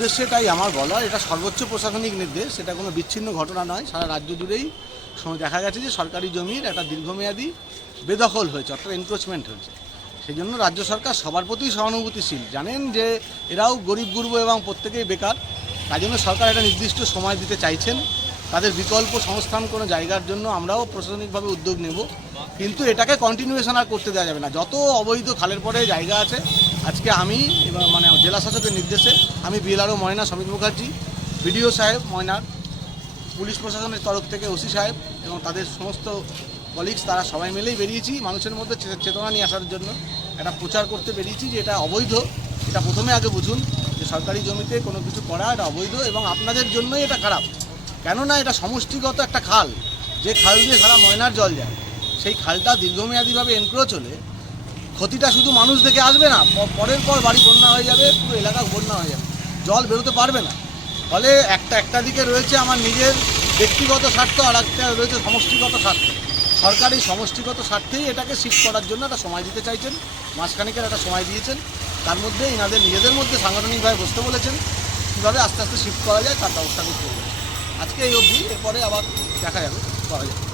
উদ্দেশ্যে তাই আমার বলা, এটা সর্বোচ্চ প্রশাসনিক নির্দেশ, সেটা কোনো বিচ্ছিন্ন ঘটনা নয়। সারা রাজ্য জুড়েই দেখা গেছে যে সরকারি জমির একটা দীর্ঘমেয়াদী বেদখল হয়েছে, অর্থাৎ এনক্রোচমেন্ট হয়েছে। সেই জন্য রাজ্য সরকার সবার প্রতি সহানুভূতিশীল। জানেন যে এরাও গরিব গুরব এবং প্রত্যেকেই বেকার, তাই জন্য সরকার একটা নির্দিষ্ট সময় দিতে চাইছেন। তাদের বিকল্প সংস্থান কোনো জায়গার জন্য আমরাও প্রশাসনিকভাবে উদ্যোগ নেব, কিন্তু এটাকে কন্টিনিউয়েশন আর করতে দেওয়া যাবে না। যত অবৈধ খালের পরে জায়গা আছে, আজকে আমি মানে জেলা শাসকের নির্দেশে আমি বিএলআরও ময়না, সমিত মুখার্জি, বিডিও সাহেব ময়নার, পুলিশ প্রশাসনের তরফ থেকে ওসি সাহেব এবং তাদের সমস্ত কলিগস, তারা সবাই মিলেই বেরিয়েছি মানুষের মধ্যে চেতনা নিয়ে আসার জন্য। একটা প্রচার করতে বেরিয়েছি যে এটা অবৈধ। এটা প্রথমে আগে বুঝুন যে সরকারি জমিতে কোনো কিছু করা এটা অবৈধ এবং আপনাদের জন্যই এটা খারাপ। কেননা এটা সমষ্টিগত একটা খাল, যে খাল দিয়ে সারা ময়নার জল যায়। সেই খালটা দীর্ঘমেয়াদীভাবে এনক্রোচ হলে ক্ষতিটা শুধু মানুষ দেখে আসবে না, পরের পর বাড়ি বন্যা হয়ে যাবে, পুরো এলাকা বন্যা হয়ে যাবে, জল বেরোতে পারবে না। ফলে একটা দিকে রয়েছে আমার নিজের ব্যক্তিগত স্বার্থ, আর একটা রয়েছে সমষ্টিগত স্বার্থ। সরকার এই সমষ্টিগত স্বার্থেই এটাকে শিফট করার জন্য একটা সময় দিতে চাইছেন, মাসখানেকের একটা সময় দিয়েছেন। তার মধ্যে এনাদের নিজেদের মধ্যে সাংগঠনিকভাবে বসতে বলেছেন, কীভাবে আস্তে আস্তে শিফট করা যায় তার ব্যবস্থা করতে বলেছেন। আজকে এই অবধি, এরপরে আবার দেখা যাবে, করা যাবে।